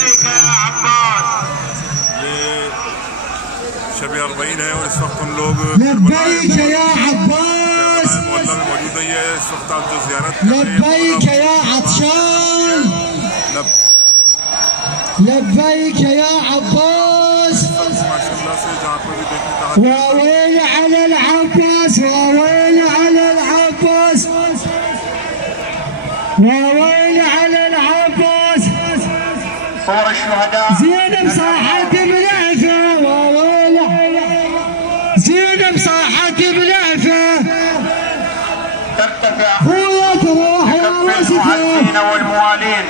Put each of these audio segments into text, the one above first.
لبيك يا عباس. शब 40 है और इस वक्त हम लोग लब्बैक या अब्बास, मोहल्ला में मौजूद है। ये इस वक्त आप जो ज़ियारत लब्बैक या अतशान, लब्बैक या अब्बास। माशाल्लाह से जहाँ पर भी देखने का वावेल अला अल-अब्बास, वावेल अला अल-अब्बास, वावेल अला अल-अब्बास। صور الشهداء زينب صاحت بلعفة، زينب صاحت بلعفة. ترتفع خويا تروح يا المعزين والموالين.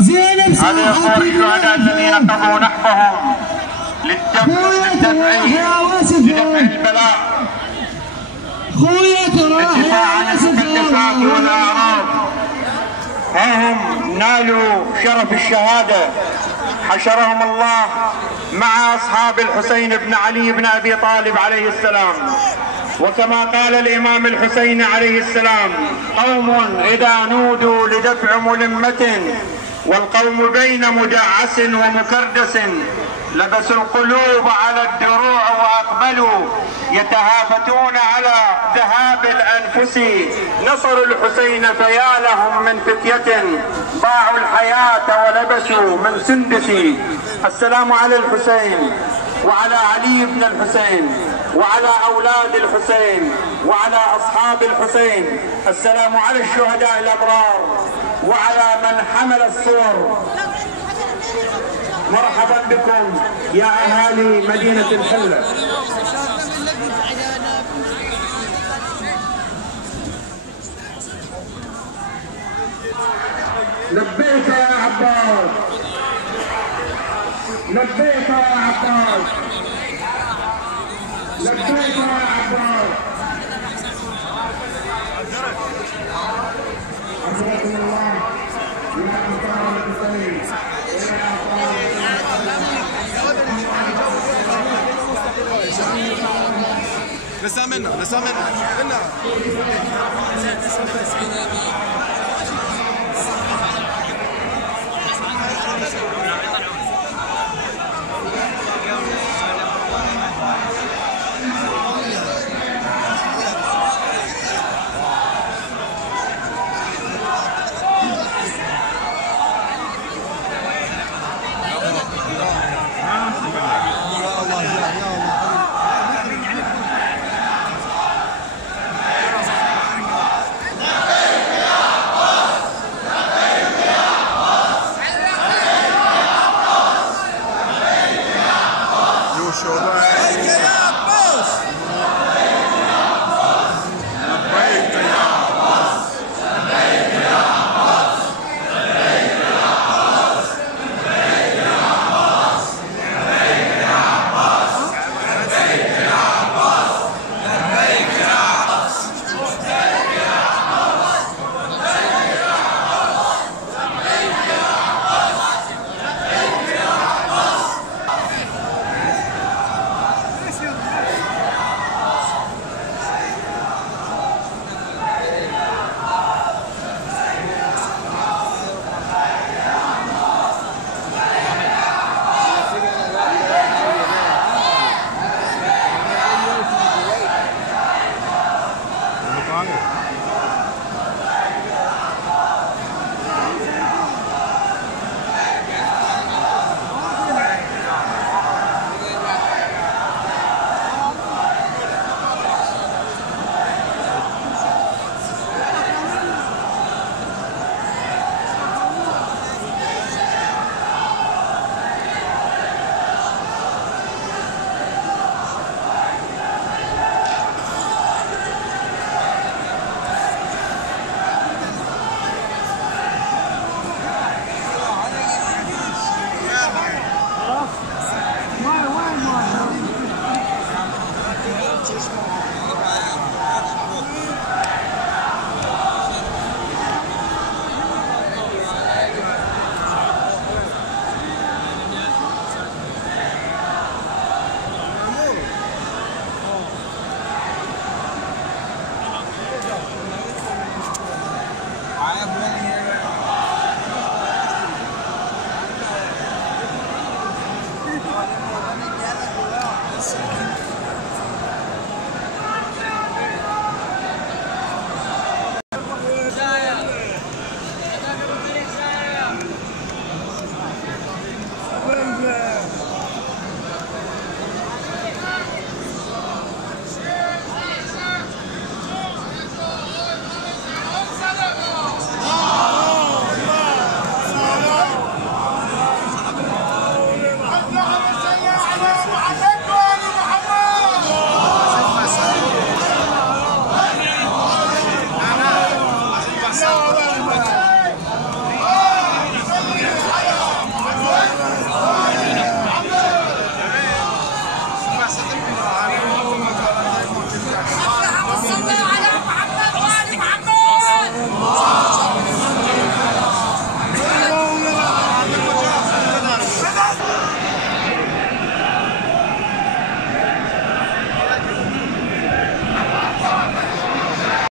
زينب هذه صور الشهداء الذين قضوا نحبهم للدفع البلاء، خويا تروح الدفاع عن المقدسات والاعراض. هم نالوا شرف الشهاده، حشرهم الله مع اصحاب الحسين بن علي بن ابي طالب عليه السلام. وكما قال الامام الحسين عليه السلام: قوم اذا نودوا لدفع ملمه والقوم بين مدعس ومكردس لبسوا القلوب على الدروع واقبلوا يتهافتون على ذهاب الانفس. نصروا الحسين فيا لهم من فتية باعوا الحياة ولبسوا من سندس. السلام على الحسين وعلى علي بن الحسين وعلى اولاد الحسين وعلى اصحاب الحسين. السلام على الشهداء الابرار وعلى من حمل الصور. مرحبا بكم يا اهالي مدينة الحلة. لبيك يا عباس، لبيك يا عباس، لبيك يا عباس. حسبكم الله يا انصار الحسين. لسه منا